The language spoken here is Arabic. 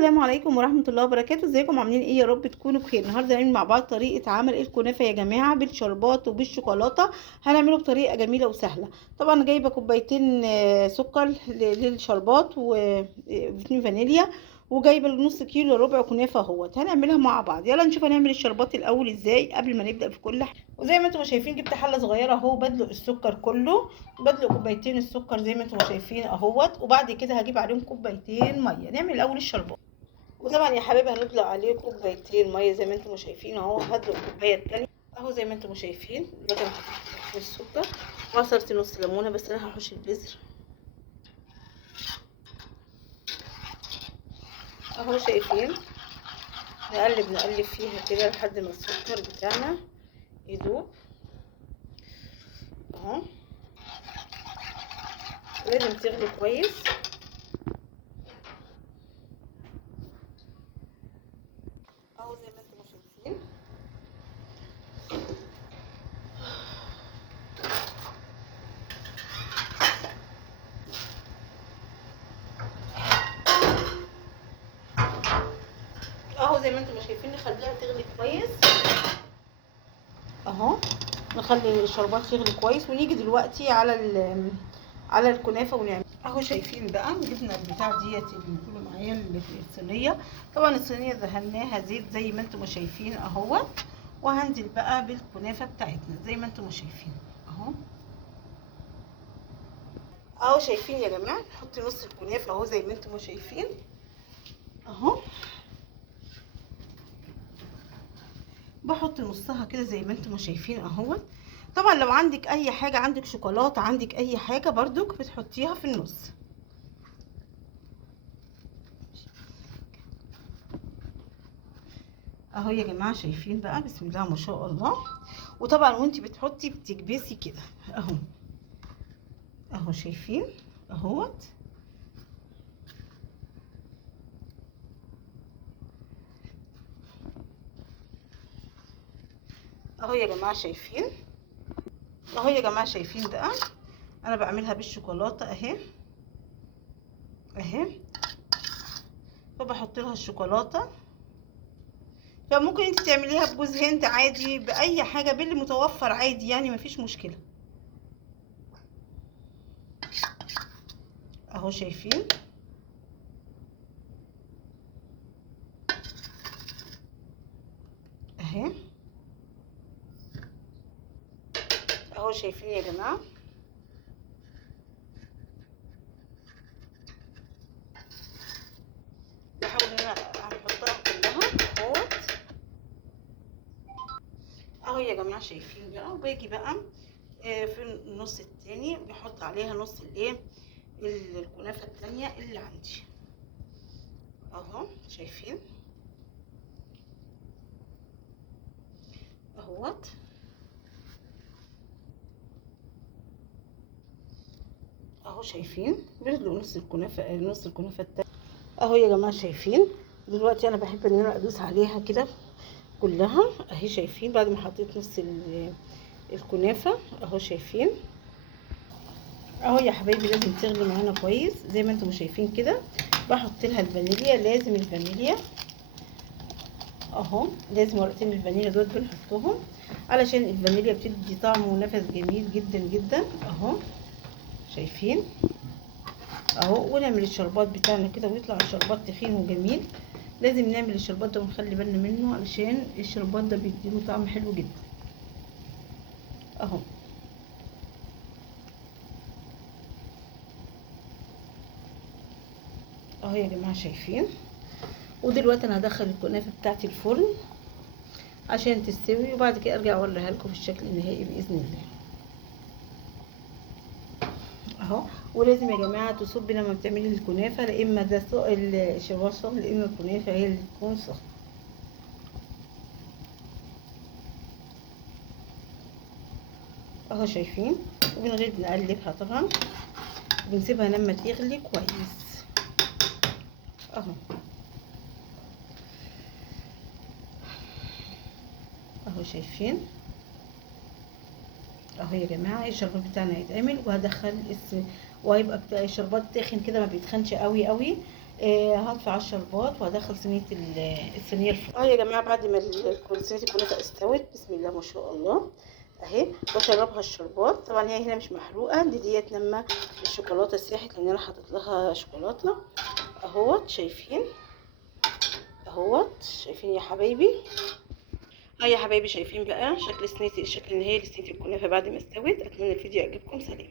السلام عليكم ورحمة الله وبركاته. ازيكم عاملين ايه؟ يا رب تكونوا بخير. النهارده هنعمل مع بعض طريقة عمل الكنافة يا جماعة بالشربات وبالشوكولاتة. هنعمله بطريقة جميلة وسهلة. طبعا جايبة كوبايتين سكر للشربات واتنين فانيليا، وجايبة نص كيلو ربع كنافة اهوت. هنعملها مع بعض. يلا نشوف هنعمل الشربات الاول ازاي قبل ما نبدأ في كل حاجة. وزي ما انتم شايفين جبت حلة صغيرة اهو، بدلق السكر كله، بدلق كوبايتين السكر زي ما انتم شايفين اهوت، وبعد كده هجيب عليهم كوبايتين مية. نعمل الاول الشربات. وطبعا يا حبايبي هندلق عليه كوبايتين ميه زي ما انتم شايفين اهو. هدلق الكوبايه التانية اهو زي ما انتم شايفين. دلوقتي انا حطيت السكر وعصرت نص ليمونه، بس انا هحوش البذر اهو. شايفين؟ نقلب فيها كده لحد ما السكر بتاعنا يدوب اهو. لازم تغلي كويس اهو زي ما انتم شايفين اهو. زي ما انتم شايفين نخليها تغلي كويس اهو. نخلي الشربات يغلي كويس ونيجي دلوقتي على الكنافه ونعمل اهو. شايفين بقى جبنا البتاع ديت اللي بتقولوا معايا اللي في الصينيه. طبعا الصينيه دهناها زيت زي ما انتم شايفين اهو. وهنزل بقى بالكنافه بتاعتنا زي ما انتم شايفين اهو. اهو شايفين يا جماعه؟ نحط نص الكنافه اهو زي ما انتم شايفين اهو. بحط نصها كده زي ما انتم شايفين اهو. طبعا لو عندك اي حاجه، عندك شوكولاته، عندك اي حاجه برضك بتحطيها في النص اهو يا جماعه. شايفين بقى؟ بسم الله ما شاء الله. وطبعا وانتي بتحطي بتكبسي كده اهو اهو. شايفين اهوت اهو يا جماعه. شايفين اهو يا جماعه؟ شايفين بقى؟ انا بعملها بالشوكولاته اهي اهي. فبحط لها الشوكولاته. فممكن انت تعمليها بجوز هند عادي، باي حاجه باللي متوفر عادي، يعني مفيش مشكله اهو. شايفين اهي اهو. شايفين يا جماعه؟ بحاول ان انا احطها كلها اهوت اهو يا جماعه. شايفين بقى؟ وباجي بقى في النص التاني بحط عليها نص الايه، الكنافه التانية اللي عندي اهو. شايفين اهوت اهو. شايفين؟ بردلق نص الكنافه التانية اهو يا جماعه. شايفين؟ دلوقتي انا بحب ان انا ادوس عليها كده كلها اهي. شايفين؟ بعد ما حطيت نص الكنافه اهو. شايفين اهو يا حبايبي؟ لازم تغلي معانا كويس زي ما انتم شايفين كده. بحط لها الفانيليا، لازم الفانيليا اهو. لازم ورقتين الفانيليا دول بنحطهم علشان الفانيليا بتدي طعم ونفس جميل جدا جدا اهو. شايفين اهو؟ ونعمل الشربات بتاعنا كده ويطلع الشربات تخين وجميل. لازم نعمل الشربات ده ونخلي بالنا منه علشان الشربات ده بيديله طعم حلو جدا اهو اهو يا جماعه. شايفين؟ ودلوقتي انا هدخل الكنافه بتاعتي الفرن عشان تستوي، وبعد كده ارجع اوريها لكم في الشكل النهائي باذن الله اهو. ولازم يا جماعه تصبي لما بتعملي الكنافه، لا اما ده الشربات سخن، لا اما الكنافه هي اللي تكون سخنه اهو. شايفين؟ وبنغير بنقلبها طبعا، وبنسيبها لما تغلي كويس اهو اهو. شايفين اهو يا جماعه؟ الشربات بتاعنا هيتعمل وهدخل وهيبقى بتاع الشربات تخن كده، ما بيتخنش قوي قوي. هطفي على الشربات وهدخل الصينيه الفرن. يا جماعه بعد ما صينيه الكنافه استوت، بسم الله ما شاء الله اهي، بشربها الشربات. طبعا هي هنا مش محروقه، ديت لما الشوكولاته ساحت، لان انا حطيت لها شوكولاته اهوت. شايفين اهوت، شايفين يا حبايبي؟ يا حبايبي شايفين بقى شكل النهائي لصينيه الكنافه بعد ما استوت. اتمنى الفيديو يعجبكم. سلام.